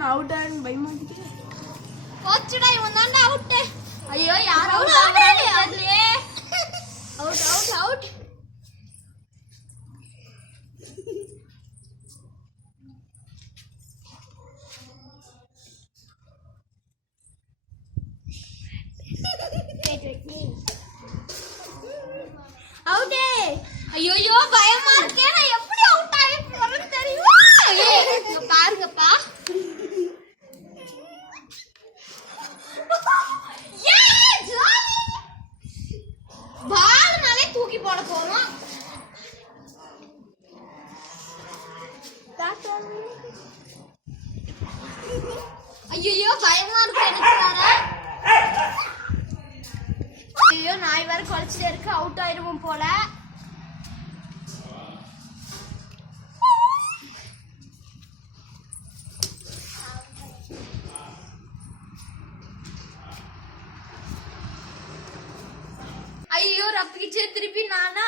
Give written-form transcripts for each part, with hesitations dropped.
நான் அவுட் ஆயிடும் பயமா இருக்கு. போச்சுடா இவன் தான்டா அவுட். ஐயோ யாரும் அவுட் ஆகலையே. Out out out. அவுட்டே. ஐயோ பயமா இருக்கே. நான் எப்படி அவுட் ஆகி போறேன்னு தெரியுமா? இங்க பாருங்கப்பா. பால் மேலே தூக்கி போட போறோம். ஐயோ பயமா இருக்கு எனக்கு வேற. ஐயோ நாய் வேற குலைச்சிட்டே இருக்கு. அவுட் ஆயிடுவோம் போல. ஐயோ ரப்பிச்சே திருப்பி நானா?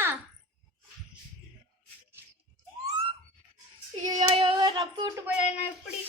ஐயோ ரப்பு விட்டு போய் நான் எப்படி